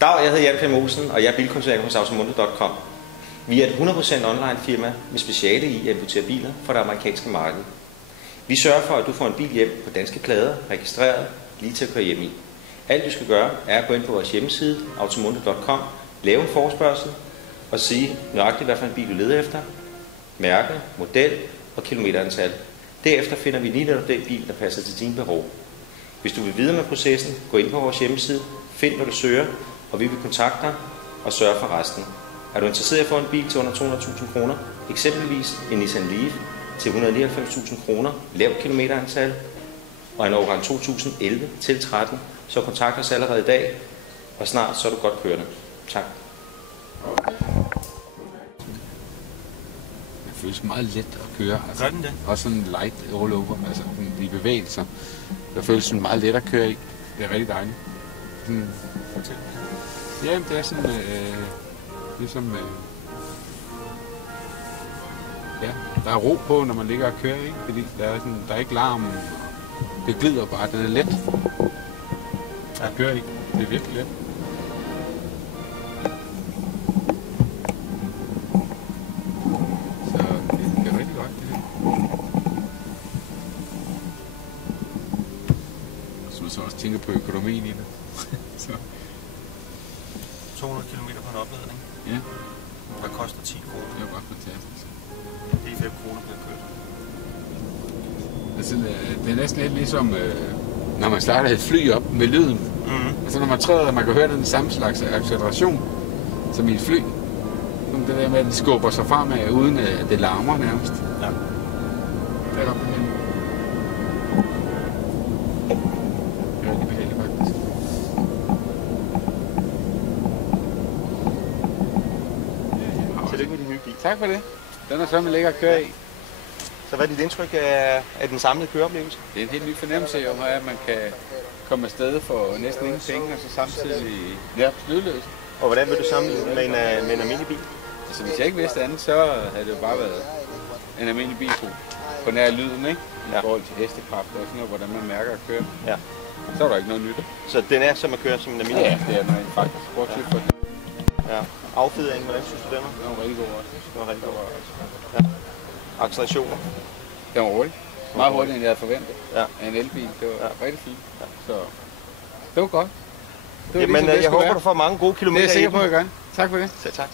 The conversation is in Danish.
Dag, jeg hedder Jan Clem Olsen, og jeg er bilkonsulent hos Automondo.com. Vi er et 100% online firma med speciale i at importere biler fra det amerikanske marked. Vi sørger for, at du får en bil hjem på danske plader, registreret, lige til at køre hjem i. Alt du skal gøre, er at gå ind på vores hjemmeside, Automondo.com, lave en forespørgsel og sige nøjagtigt, hvad for en bil du leder efter, mærke, model og kilometerantal. Derefter finder vi lige netop den bil, der passer til dine behov. Hvis du vil videre med processen, gå ind på vores hjemmeside, find hvad du søger, og vi vil kontakte dig og sørge for resten. Er du interesseret i at få en bil til under 200.000 kroner, eksempelvis en Nissan Leaf til 199.000 kroner, lavt kilometerantal, og en årgang 2011 til 13, så kontakt os allerede i dag, og snart så er du godt kørende. Tak. Det føles meget let at køre. Altså, gør den det? Også sådan light rollover, altså i bevægelser. Der føles sådan meget let at køre i. Det er rigtig dejligt. Sådan, ja, det er sådan ligesom ja, der er ro på, når man ligger og kører, ikke? Fordi der er ikke larm. Det glider bare, det er let at køre i. Det er virkelig let. Så det er rigtig godt, det her. Så man så også tænker på økonomien i det. Så. 200 km på en opladning. Ja. Der koster 10 kroner. Det er bare fantastisk. Det er 5 kroner per kørt. Altså, det er næsten lidt ligesom, når man starter et fly op med lyden. Altså, når man træder, man kan høre den samme slags acceleration som i et fly. Som det der med, at det skubber sig fremad, uden at det larmer nærmest. Ja. Det er godt på hende. Det er rigtig behageligt, faktisk. Tillykke med din nye bil. Tak for det. Den er så lækker at køre i. Så hvad er dit indtryk af den samlede køreoplevelse? Det er en helt ny fornemmelse om, at man kan komme afsted for næsten ingen penge, og så samtidig nærmest lydløst. Og hvordan vil du sammenligne med en almindelig bil? Altså, hvis jeg ikke vidste andet, så havde det jo bare været en almindelig bil på nær lyden, ikke? I forhold til hestekraft og sådan noget, hvordan man mærker at køre. Ja. Så er der ikke noget nyt. Så den er som at køre som en almindelig bil? Ja, det er den faktisk. Bortset for den. Ja. Affjedringen, hvordan synes du den var? Den var rigtig god også. Den var rigtig god. Ja. Accelerationer? Den var hurtig. Meget hurtigere, end jeg havde forventet. Ja. Af en elbil. Det var rigtig fint. Ja. Så det var godt. Jamen, jeg håber, du får mange gode kilometer. Det er jeg sikker på, at jeg gør. Tak for det. Selv tak.